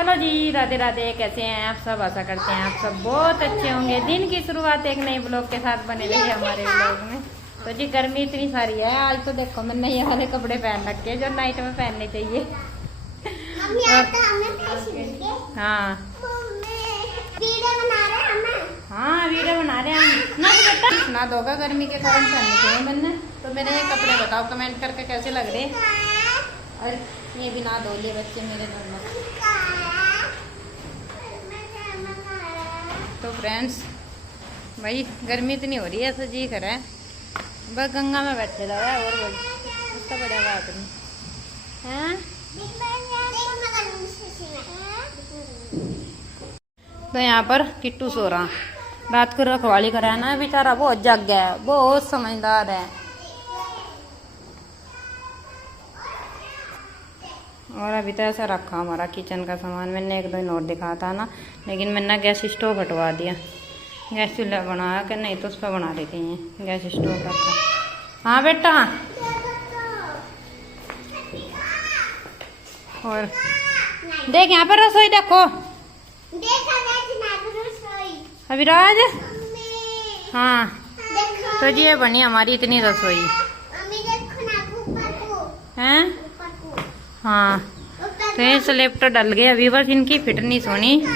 Hello जी, राधे राधे। कैसे हैं आप सब? आशा करते हैं आप सब बहुत अच्छे होंगे। दिन की शुरुआत एक नए ब्लॉग के साथ बने रही है हमारे ब्लॉग में। तो जी गर्मी इतनी सारी है आज, तो देखो मैंने ये वाले कपड़े पहन रखे हैं जो नाइट में पहनने चाहिए। हाँ हाँ वीडियो बना रहे हैं हम। ना बेटा ना दोगा, गर्मी के कारण पहनने चाहिए मैंने। तो मेरे ये कपड़े बताओ कमेंट करके कैसे लग रहे। और ये भी ना धो लिए बच्चे मेरे दोनों। तो फ्रेंड्स भाई गर्मी इतनी हो रही है तो जी कर है बस गंगा में बैठे जा रहा है और बोल उसका बड़ा बात नहीं है। तो यहाँ पर किट्टू सो रहा, रात को रखवाली करा ना बेचारा, बहुत जग गया है, बहुत समझदार है। और अभी तो ऐसा रखा हमारा किचन का सामान। मैंने एक दो नोट दिखा था ना, लेकिन मैंने गैस स्टोव हटवा दिया। गैस चूल्हा बनाया कि नहीं तो उस पर बना देती हैं। गैस स्टोव रखा। हाँ बेटा। और देख यहाँ पर रसोई देखो अभिराज। हाँ तो जी ये बनी हमारी इतनी रसोई हैं। हाँ तो ये स्लेब तो डल गए अभी, बस इनकी फिटनेस होनी।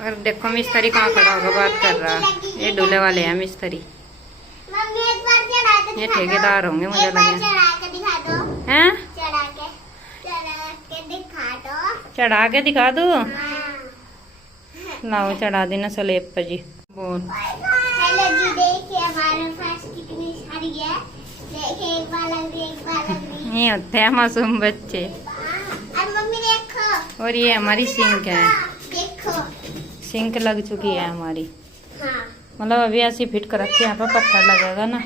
और देखो मिस्त्री कहाँ खड़ा होकर बात कर रहा। ये डोले वाले हैं मिस्त्री, ये ठेकेदार होंगे मुझे लगे हैं। चढ़ा के दिखा दो। लाओ चढ़ा देना स्लेब पर जी। बोल हेलो जी, देखिए हमारे पास कितनी सारी है। देखिए एक बार लग रही है, एक बार लग रही है। ये होते हैं मासूम बच्चे। और मम्मी देखो। और ये हमारी सिंक है, देखो सिंक लग चुकी है हमारी। हाँ मतलब अभी ऐसी फिट कर रखी है, यहाँ पर पत्थर लगेगा ना।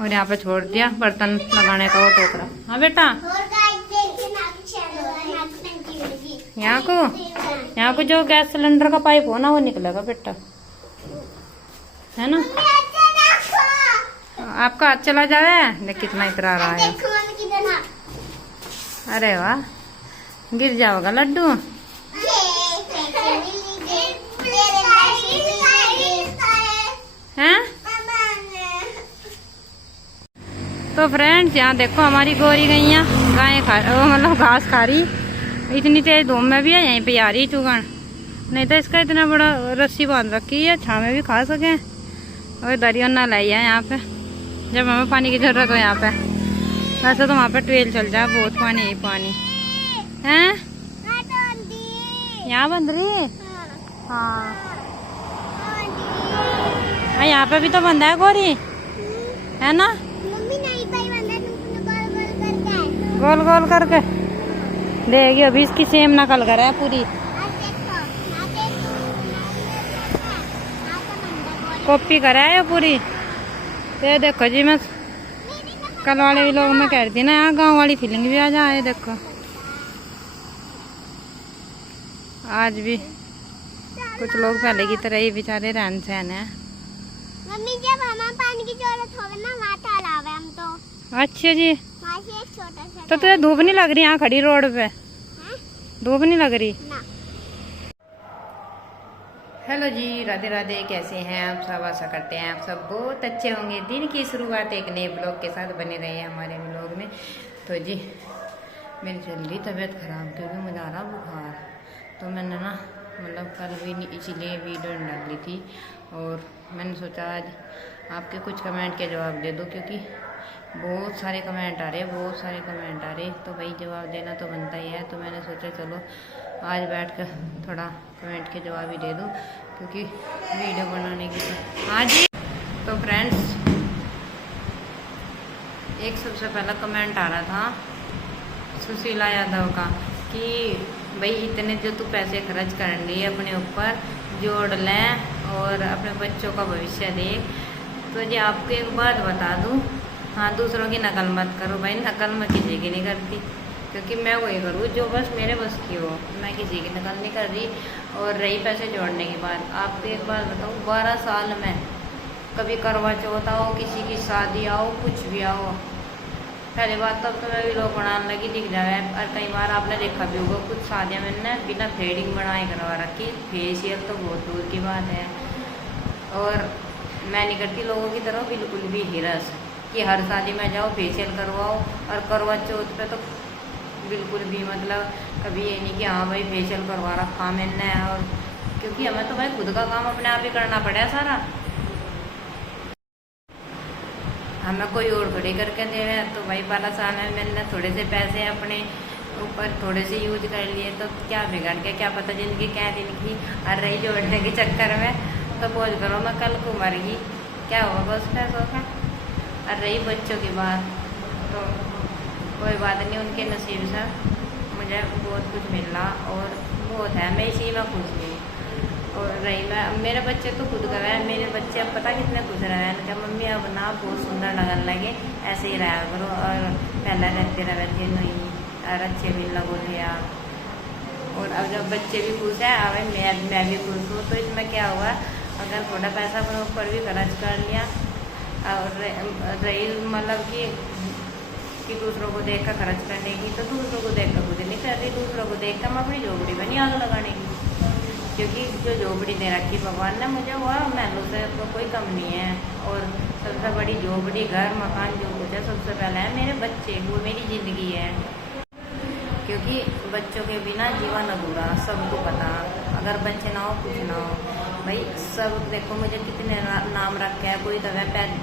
और यहाँ पे छोड़ दिया बर्तन लगाने का वो टोकरा। हाँ बेटा और गाइस देखिए ना टंकी लगी। यहाँ को जो गैस सिलेंडर का पाइप हो ना वो निकलेगा बेटा, है ना। आपका हाथ चला जाए, देख कितना इतरा रहा है। देखो मम्मी किधर ना। अरे वाह, गिर जाओगा लड्डू। हैं तो फ्रेंड्स यहाँ देखो हमारी गोरी गैया गाय खा मतलब घास खा रही। इतनी तेज धूप में भी है, यहीं पे आ रही चुगन। नहीं तो इसका इतना बड़ा रस्सी बांध रखी है, छाव में भी खा सके। और दरिया ना लाई है यहाँ पे जब हमें पानी की जरूरत हो यहाँ पे। वैसे तो वहाँ पे ट्वेल चल जाए, बहुत पानी ही पानी है। यहाँ बंद रही। हाँ यहाँ पे भी तो बंदा है गोरी, है ना। गोल गोल करके देगी अभी इसकी सेम नकल कर है पूरी। कॉपी करा है पूरी। ये देखो जी, मैं कल वाले भी लोग मैं कह रही थी ना, यहाँ गांव वाली फीलिंग भी आ जाए। देखो आज भी कुछ लोग पहले की तरह ही बेचारे रहन सहन है। मम्मी जब हमें पानी की जरूरत होगी ना वहाँ तालाब है हम तो। अच्छा जी, वहाँ से एक छोटा सा। तो तुझे धूप नहीं लग रही यहाँ खड़ी रोड पे? धूप नहीं लग रही ना। हेलो जी, राधे राधे। कैसे हैं आप सब? आशा करते हैं आप सब बहुत अच्छे होंगे। दिन की शुरुआत एक नए ब्लॉग के साथ बने रहे हैं हमारे ब्लॉग में। तो जी मेरी चल रही तबीयत ख़राब क्योंकि मुझे आ रहा बुखार। तो मैंने ना मतलब कल भी इसीलिए वीडियो डाली थी। और मैंने सोचा आज आपके कुछ कमेंट के जवाब दे दूँ, क्योंकि बहुत सारे कमेंट आ रहे, बहुत सारे कमेंट आ रहे। तो भाई जवाब देना तो बनता ही है। तो मैंने सोचा चलो आज बैठ कर थोड़ा कमेंट के जवाब ही दे दूँ, क्योंकि वीडियो बनाने की तो हाँ जी। तो फ्रेंड्स एक सबसे पहला कमेंट आ रहा था सुशीला यादव का कि भाई इतने जो तू पैसे खर्च कर लिए अपने ऊपर, जोड़ लें और अपने बच्चों का भविष्य देख। तो जी आपको एक बात बता दूँ, हाँ दूसरों की नकल मत करो भाई। नकल मैं किसी की नहीं करती, क्योंकि मैं वही करूँ जो बस मेरे बस की हो। मैं किसी की नकल नहीं कर रही। और रही पैसे जोड़ने की बात, आपको एक बात बताऊँ, 12 साल में कभी करवा चौथ आओ, किसी की शादी आओ, कुछ भी आओ, पहली बात तो अब तो मैं भी लोग बनाने लगी दिख जाए। और कई बार आपने देखा भी होगा कुछ शादियाँ मैंने बिना थ्रेडिंग बनाए करवा रखी, फेशियल तो बहुत दूर की बात है। और मैं नहीं करती लोगों की तरह बिल्कुल भी हिरस कि हर शादी में जाओ फेशियल करवाओ। और करवा चौथ पे तो बिल्कुल भी मतलब कभी ये नहीं कि हाँ भाई फेशियल करवा रखा मैंने। और क्योंकि हमें तो भाई खुद का काम अपने आप ही करना पड़ा सारा, हमें कोई और थोड़ी करके दे रहे हैं। तो भाई 12 साल में मैंने थोड़े से पैसे अपने ऊपर थोड़े से यूज कर लिए तो क्या बिगड़ गया, क्या पता जिंदगी क्या दिन की। और रही जोड़ने के चक्कर में तो बोझ करो मैं कल को मर गई, क्या होगा उस पैसों का। और रही बच्चों की बात तो कोई बात नहीं, उनके नसीब से मुझे बहुत कुछ मिला और बहुत है, मैं इसी में खुश हुई। और रही मैं मेरे बच्चे तो खुद कर रहे हैं, मेरे बच्चे अब पता कितने खुश रहे हैं क्या मम्मी अब ना बहुत सुंदर लगने लगे, ऐसे ही रहा करो और पहला रहते रहे नहीं और अच्छे भी लगो थे आप। और अब जब बच्चे भी खुश हैं अब मैं भी खुश हूँ। तो इसमें क्या हुआ, अगर थोड़ा पैसा अपने ऊपर भी खर्च कर लिया और रही मतलब कि दूसरों को देख कर खर्च करने की, तो दूसरों को देख कर खुद नहीं कर रही, दूसरों को देख कर मैं अपनी झोपड़ी बनी आग लगाने की। क्योंकि जो झोपड़ी दे रखी भगवान ने मुझे वह महलों से तो कोई कम नहीं है। और सबसे बड़ी झोपड़ी घर मकान जो कुछ है सबसे पहले है मेरे बच्चे, वो मेरी ज़िंदगी है। क्योंकि बच्चों के बिना जीवन अधूरा, सबको पता। अगर बच्चे ना हो कुछ ना हो भाई। सब देखो मुझे कितने नाम रखे हैं, कोई तो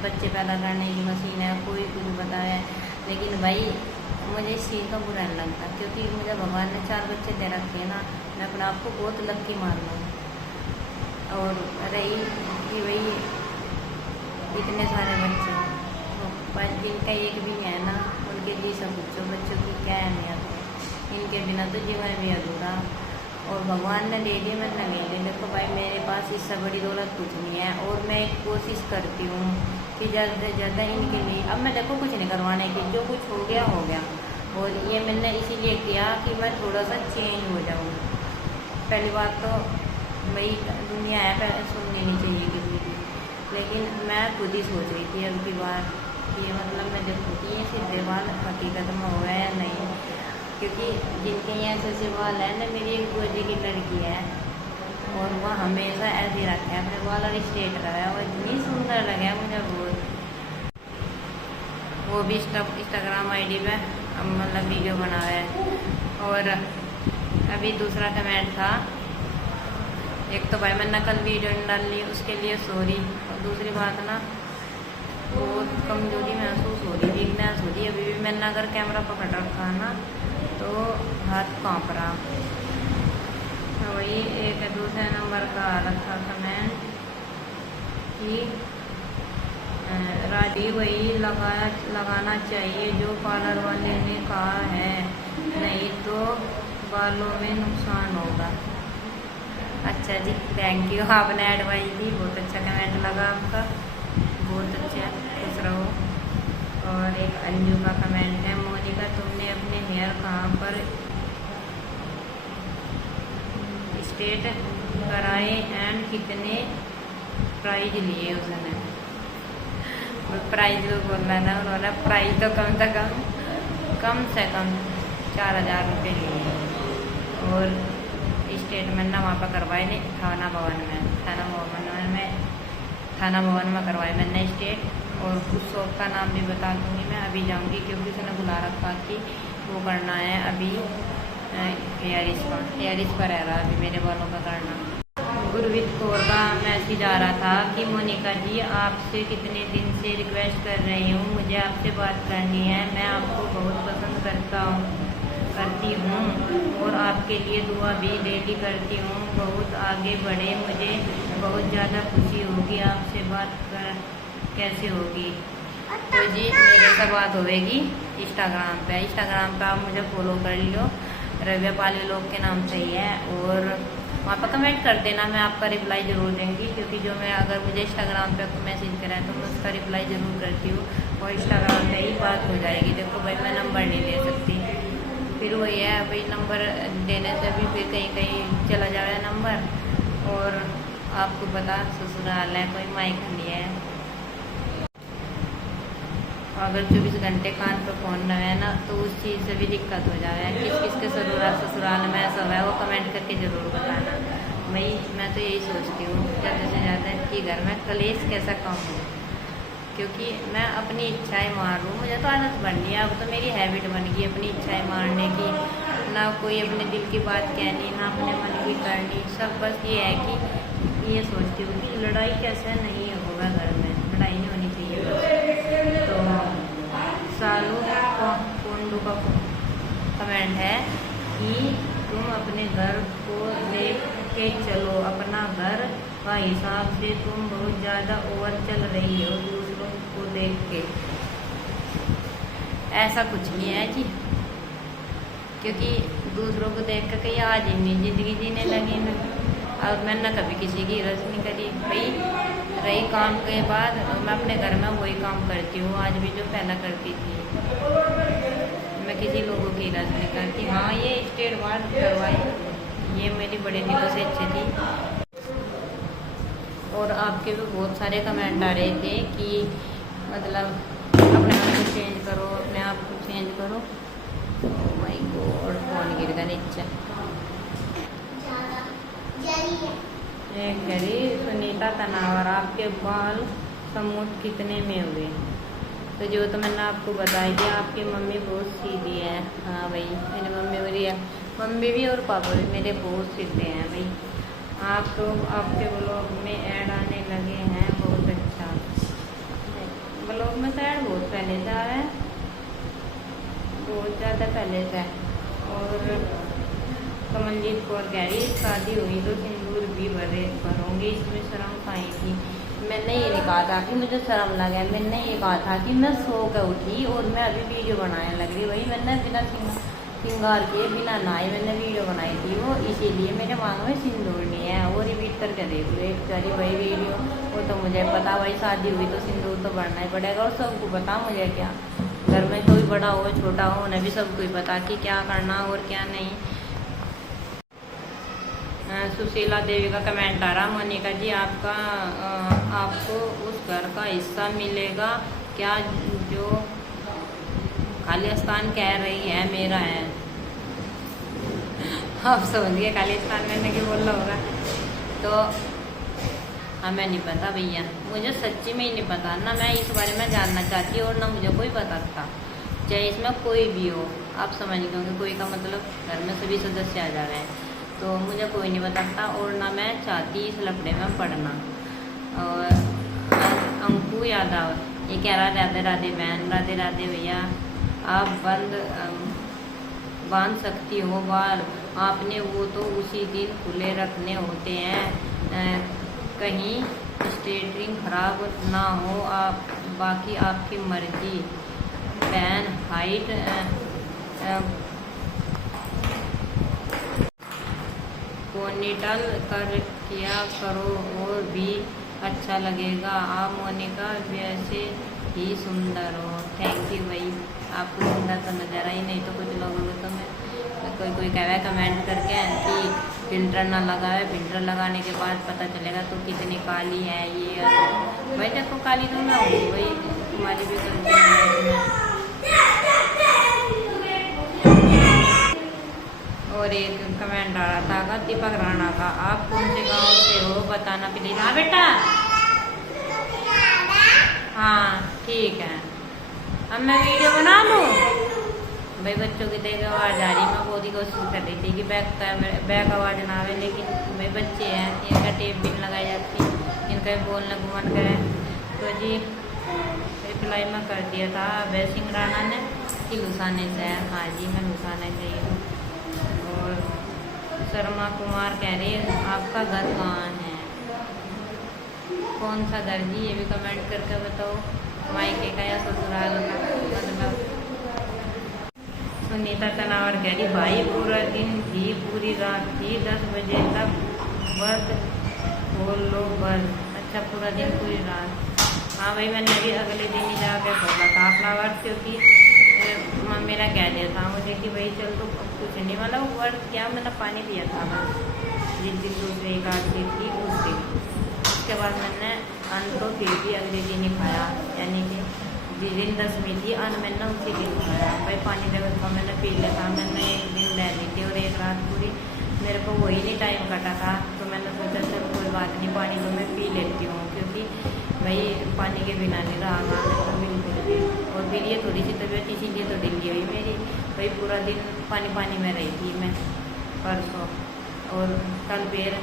बच्चे पैदा करने की मशीन है, कोई कुछ पता है। लेकिन भाई मुझे इस चीज़ का बुरा नहीं लगता क्योंकि मुझे भगवान ने 4 बच्चे दे रखे हैं ना, मैं अपने आप को बहुत लक्की मान लूँ। और रही कि भाई इतने सारे बच्चे पर जिनका एक भी है ना, उनके लिए सब बच्चों की क्या अहमियत है, इनके बिना तो जीवन भी अधूरा। और भगवान ने दे दिए मैंने ले ली। देखो भाई मेरे पास इससे बड़ी दौलत कुछ नहीं है और मैं कोशिश करती हूँ कि ज़्यादा से ज़्यादा इनके लिए। अब मैं देखो कुछ नहीं करवाने की, जो कुछ हो गया हो गया। और ये मैंने इसीलिए किया कि मैं थोड़ा सा चेंज हो जाऊँ। पहली बात तो भाई दुनिया है पहले सुननी नहीं चाहिए किसी की, लेकिन मैं खुद ही सोच रही थी अब की बार कि मतलब मैं देखूँ कि ये सीधे बाल हकीकत में हो गया या नहीं। क्योंकि जिनके यहाँ ऐसे बाल है ना, मेरी एक बुआ की लड़की है और वह हमेशा ऐसे ही रखा है अपने बाल और स्ट्रेट रहा है, वो इतनी सुंदर लगे मुझे बहुत। वो भी इंस्टाग्राम आईडी पे मतलब वीडियो बना है। और अभी दूसरा कमेंट था, एक तो भाई मैंने कल वीडियो नहीं डाल ली उसके लिए सॉरी। और दूसरी बात ना बहुत कमजोरी महसूस हो रही, वीकनेस हो रही। अभी भी मैंने अगर कैमरा पकड़ रखा ना तो हाथ काँप रहा। तो वही एक दूसरे नंबर का रखा कमेंट कि राजी वही लगाना चाहिए जो पार्लर वाले ने कहा है, नहीं तो बालों में नुकसान होगा। अच्छा जी, थैंक यू, आपने एडवाइस दी, बहुत अच्छा कमेंट लगा आपका, बहुत अच्छा, खुश रहो। और एक अंजू का कमेंट है, मोनिका तुमने अपने हेयर कहाँ पर स्ट्रेट कराए एंड कितने प्राइज लिए उसने। प्राइज भी बोलना था उन्होंने, प्राइज तो कम से कम 4000 रुपये लिए। और स्टेटमेंट ना वहाँ पर करवाए नहीं, थाना भवन में करवाए मैंने स्टेट। और उस शॉप का नाम भी बता दूँगी मैं, अभी जाऊँगी क्योंकि उसने बुला रखा कि वो करना है अभी हेयर पर रह रहा अभी मेरे बालों का करना। गुरवीत कौर का मैसेज आ रहा था कि मोनिका जी आपसे कितने दिन से रिक्वेस्ट कर रही हूँ, मुझे आपसे बात करनी है। मैं आपको बहुत पसंद करती हूँ और आपके लिए दुआ भी डेली करती हूँ। बहुत आगे बढ़े, मुझे बहुत ज़्यादा खुशी होगी। आपसे बात कैसे होगी? तो जी मेरे से बात होगी इंस्टाग्राम पे आप मुझे फॉलो कर लियो, रव्या पाली लोग के नाम से ही है। और वहाँ पर कमेंट कर देना, मैं आपका रिप्लाई ज़रूर दूँगी। क्योंकि जो मैं अगर मुझे इंस्टाग्राम पे मैसेज करें तो मैं उसका रिप्लाई ज़रूर करती हूँ और इंस्टाग्राम पे ही बात हो जाएगी। देखो भाई मैं नंबर नहीं दे सकती, फिर वही है भाई नंबर देने से भी फिर कहीं कहीं चला जाए नंबर। और आपको पता ससुराल है, कोई मायका नहीं है। अगर 24 घंटे कान पर फोन न है ना तो उस चीज़ से भी दिक्कत हो जाए। किस किस के ससुराल में सब है वो कमेंट करके ज़रूर बताना। भाई मैं तो यही सोचती हूँ ज़्यादा से ज़्यादा कि घर में कलेश कैसा कम हो, क्योंकि मैं अपनी इच्छाएं मार लूँ। मुझे तो आदत बन गई है, अब तो मेरी हैबिट बन गई अपनी इच्छाएं मारने की। ना कोई अपने दिल की बात कहनी, ना अपने मन की करनी। सब बस ये है कि ये सोचती हूँ कि लड़ाई कैसे नहीं होगा, घर में लड़ाई नहीं होनी चाहिए बस। तो सालू कोंडू का कमेंट है कि तुम अपने घर को देख के चलो, अपना घर का हिसाब से तुम बहुत ज़्यादा ओवर चल रही हो दूसरों को देख के। ऐसा कुछ नहीं है जी, क्योंकि दूसरों को देख कर कहीं आज ही नहीं ज़िंदगी जीने लगी मैं। और मैंने कभी किसी की रस नहीं करी भाई। रही काम के बाद मैं अपने घर में वही काम करती हूँ आज भी जो पहला करती थी। मैं किसी लोगों की रस नहीं करती। हाँ, ये स्टेट वार्ड करवाई, ये मेरी बड़े दिनों से अच्छी थी। और आपके भी बहुत सारे कमेंट आ रहे थे कि मतलब अपने आप को चेंज करो, अपने आप को चेंज करो। माय गॉड, फोन गिर गया नीचे। एक करी सुनीता तनावर, आपके बाल समूट कितने में हुए? तो जो तो मैंने आपको बताया कि आपकी मम्मी बहुत सीधी है। हाँ भाई, मेरी मम्मी मेरी है, मम्मी भी और पापा भी मेरे बहुत सीधे हैं भाई। आप तो आपके ब्लॉग में ऐड आने लगे हैं, बहुत अच्छा। ब्लॉग में तो ऐड बहुत पहले से आ रहा है, बहुत ज़्यादा पहले से। और कमलजीत कौर कह रही शादी हुई तो सिंदूर भी भरोगे, इसमें शर्म पाई थी। मैंने ये नहीं कहा था कि मुझे शर्म लगा, मैंने ये कहा था कि मैं सो कर उठी और मैं अभी वीडियो बनाने लग रही। वही मैंने बिना श्रृंगार के, बिना नहाए मैंने वीडियो बनाई थी वो, इसीलिए मेरे मांग में सिंदूर नहीं है। वो रिपीट करके देख लो एक सारी वही वीडियो। वो तो मुझे पता, भाई शादी हुई तो सिंदूर तो बढ़ना ही पड़ेगा। और सबको पता, मुझे क्या, घर में कोई बड़ा हो छोटा हो, उन्हें भी सबको ही पता कि क्या करना और क्या नहीं। सुशीला देवी का कमेंट आ रहा, मोनिका जी आपको उस घर का हिस्सा मिलेगा क्या जो खालिस्तान कह रही है मेरा है? आप समझ गए खालिस्तान मैंने क्या बोला होगा। तो हमें नहीं पता भैया, मुझे सच्ची में ही नहीं पता ना। मैं इस बारे में जानना चाहती हूँ और ना मुझे कोई पता था, चाहे इसमें कोई भी हो। आप समझ गए कि कोई का मतलब घर में सभी सदस्य आ जा रहे हैं, तो मुझे कोई नहीं बताता और ना मैं चाहती इस लफड़े में पढ़ना। और अंकु यादव ये कह रहा, राधे राधे बहन, राधे राधे भैया। आप बांध सकती हो बाल, आपने वो तो उसी दिन खुले रखने होते हैं, कहीं स्टेटरिंग खराब ना हो। आप बाकी आपकी मर्जी बहन। हाइट पोनीटेल कर किया करो और भी अच्छा लगेगा। आप मोनिका वैसे ही सुंदर हो। थैंक यू भाई, आपको सुंदर तो नज़र आई नहीं तो कुछ लोगों को तो मैं कोई कह रहा है कमेंट करके कि फिल्टर ना लगाए, फिल्टर लगाने के बाद पता चलेगा तो कितनी काली है ये। भाई देखो काली तो मैं हूँ भाई, तुम्हारी भी गलती। और एक कमेंट आ रहा था दीपक राणा का, आप कौन से गांव से हो बताना प्लीज। हाँ बेटा, हाँ ठीक है। अब मैं वीडियो बना लूँ भाई। बच्चों की देख आवाज़ आ रही, मैं बहुत ही कोशिश कर रही थी कि बैक आवाज़ ना आवे, लेकिन भाई बच्चे हैं, इनका टेप भी लगाई जाती, इनका भी बोलना घुमन करे। तो जी रिप्लाई में कर दिया था अभय सिंह राणा ने कि लुसाने से है। हाँ जी, मैं लुसाने से ही हूँ। और शर्मा कुमार कह रही है आपका घर कहाँ है, कौन सा घर जी, ये भी कमेंट करके बताओ। मायके का या ससुराल का मतलब। सुनीता तनावर कह रही भाई पूरा दिन थी, पूरी रात थी, 10 बजे तक वर्क खोल लो बस। अच्छा, पूरा दिन पूरी रात। हाँ भाई, मैंने अभी अगले दिन ही जाकर खोला था अपना वर्क, क्योंकि मम्मी ने कह दिया था मुझे कि भाई चल तो कुछ नहीं, मतलब वर्क क्या, मैंने पानी पिया था बस जिस दिन दूसरे एक आध दिन थी उस दिन। उसके बाद मैंने अन्न तो फिर भी अगले दिन ही खाया, यानी कि जिस दिन दसवीं थी अन मैंने उसी दिन खाया भाई पानी का तो मैंने पी लिया था। मैंने एक दिन रह ली थी और एक रात पूरी मेरे को वही नहीं टाइम कटा था, तो मैंने सोचा चल कोई बात नहीं पानी तो मैं पी लेती हूँ, क्योंकि भाई पानी के बिना नहीं रहा तो बिल्कुल भी। और फिर ये थोड़ी सी तबीयत इसीलिए तो ढीली हुई मेरी, भाई पूरा दिन पानी पानी में रही थी मैं परसों, और कल फिर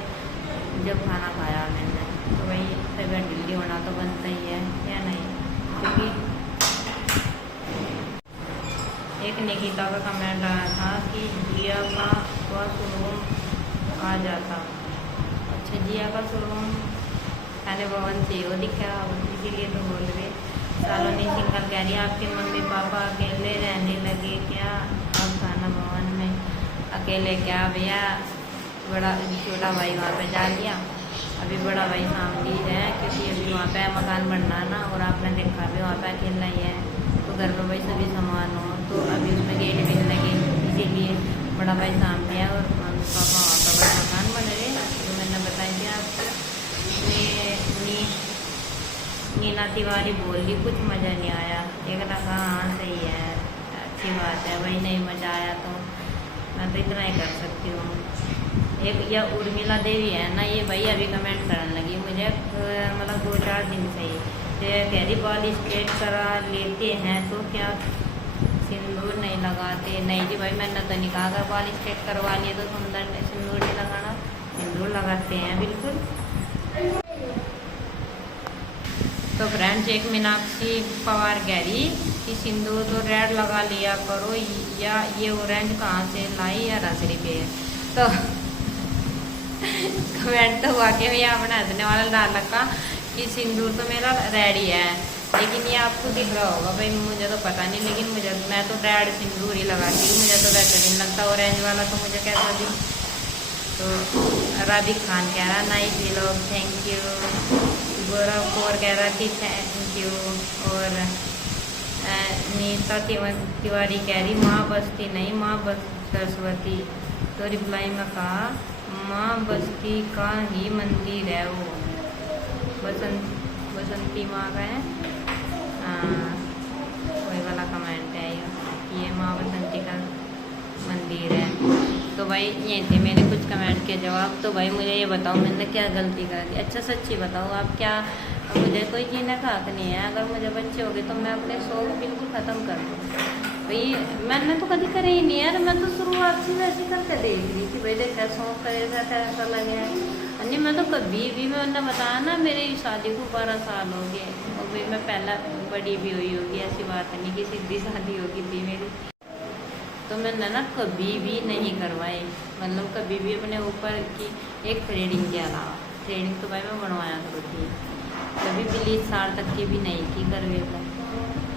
जब खाना खाया मैंने तो भाई तबीयत ढीली होना तो बनता ही है या नहीं। क्योंकि एक निकिता का कमेंट आया था कि जिया का वॉशरूम आ जाता। अच्छा जिया का शोरूम खाने भवन से वो दिखा, इसीलिए तो बोल रहे। सालोनी सिंगल कह रही आपके मम्मी पापा अकेले रहने लगे क्या अब खाना भवन में? अकेले क्या भैया, बड़ा छोटा भाई वहाँ पे जा लिया, अभी बड़ा भाई सामने है, क्योंकि अभी वहाँ पे मकान बनना ना, और आपने देखा भी वहाँ पे अकेला ही है, तो घर में भाई सभी सामान हो तो अभी उसमें गेट भी लगे, इसीलिए बड़ा भाई सामने है और मम्मी पापा वहाँ पर बड़ा मकान बन रहे। तो मैंने बताया कि आपको नीना तिवारी बोल रही कुछ मज़ा नहीं आया। एक लगा हाँ सही है, अच्छी बात है भाई, नहीं मज़ा आया तो मैं तो इतना ही कर सकती हूँ। एक या उर्मिला देवी है ना, ये भाई अभी कमेंट करने लगी मुझे, मतलब 2-4 दिन से ही कह रही बाल स्ट्रेट करा लेते हैं तो क्या सिंदूर नहीं लगाते? नहीं जी भाई मैंने तो नहीं कहा अगर बाल स्ट्रेट करवा लिए तो सुंदर सिंदूर नहीं लगाना, सिंदूर लगाते हैं बिल्कुल। तो फ्रेंड्स एक मीनाक्षी पवार कह रही कि सिंदूर तो रेड लगा लिया करो, या ये ऑरेंज कहाँ से लाई या रसरी पे है। तो कमेंट तो वाकई में आपने हंसने वाला डाल रखा कि सिंदूर तो मेरा रेड ही है, लेकिन ये आपको दिख रहा होगा भाई, मुझे तो पता नहीं, लेकिन मैं तो रेड सिंदूर ही लगाती हूँ, मुझे तो वैसे नहीं लगता ऑरेंज वाला तो मुझे कैसा दी। तो राधिक खान कह रहा नाइस व्लॉग थैंक यू। गौरव कौर कह रहा थी थैंक यू। और नीता तिवारी कह रही माँ बस्ती नहीं माँ सरस्वती। तो रिप्लाई में कहा माँ बस्ती का ही मंदिर है वो, बसंती माँ का है। वही वाला कमेंट है ये माँ बसंती का मंदिर है। तो भाई ये थे मेरे कुछ कमेंट के जवाब। तो भाई मुझे ये बताओ मैंने क्या गलती कर दी? अच्छा सच्ची बताओ आप, क्या मुझे कोई जीने का हक नहीं है? अगर मुझे बच्चे हो गए तो मैं अपने शौक बिल्कुल ख़त्म कर दूँ भाई, मैंने तो कभी करे ही नहीं यार, मैं तो शुरुआत से वैसे करके देख रही थी भाई, देखा शौक करेगा ऐसा लगे नहीं। मैं तो कभी भी, मैंने बताया ना मेरी शादी को 12 साल हो गए और भाई मैं पहला बड़ी भी हुई होगी, ऐसी बात नहीं कि सीधी शादी होगी थी मेरी। तो मैंने ना कभी भी नहीं करवाई, मतलब कभी भी अपने ऊपर की एक थ्रेडिंग के अलावा, थ्रेडिंग तो भाई मैं बनवाया करूँ थी, कभी ब्लीच साल तक की भी नहीं की करवे का।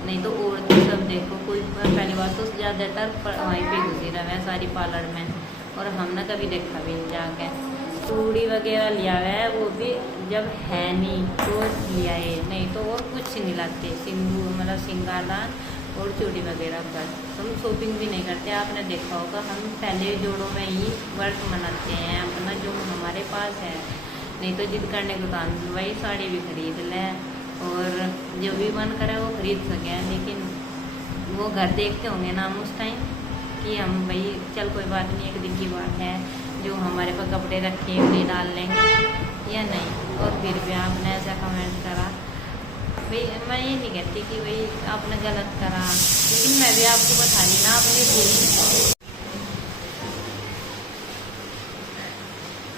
नहीं तो और तो सब देखो कोई पहली बात तो ज़्यादातर वहीं पे घुसी रहा है सारी पार्लर में, और हमने कभी देखा भी नहीं जाके। चूड़ी वगैरह लिया हुआ है वो भी जब है नहीं तो लिया है, नहीं तो और कुछ नहीं लाते, सिंदूर मतलब सिंगारदान और चूड़ी वगैरह बस। हम शॉपिंग भी नहीं करते, आपने देखा होगा हम पहले जोड़ों में ही वर्क मनाते हैं अपना जो हमारे पास है, नहीं तो जिद करने को काम वही साड़ी भी खरीद लें और जो भी मन करे वो खरीद सकें। लेकिन वो घर देखते होंगे ना हम उस टाइम कि हम भाई चल कोई बात नहीं, एक दिन की बात है, जो हमारे पास कपड़े रखे उन्हें डाल लेंगे या नहीं। और फिर भी आपने ऐसा कमेंट करा भाई, मैं ये नहीं कहती कि भाई आपने गलत करा, लेकिन मैं भी आपको बता दी ना अपनी फीलिंग।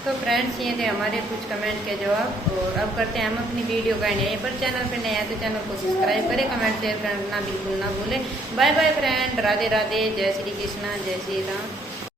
तो फ्रेंड्स ये थे हमारे कुछ कमेंट के जवाब, और अब करते हैं हम अपनी वीडियो का एंड। पर चैनल पे नया है तो चैनल को सब्सक्राइब करें, कमेंट शेयर करना बिल्कुल ना भूलें। Bye bye friend, Radhe Radhe, जय श्री कृष्णा, जय श्री राम।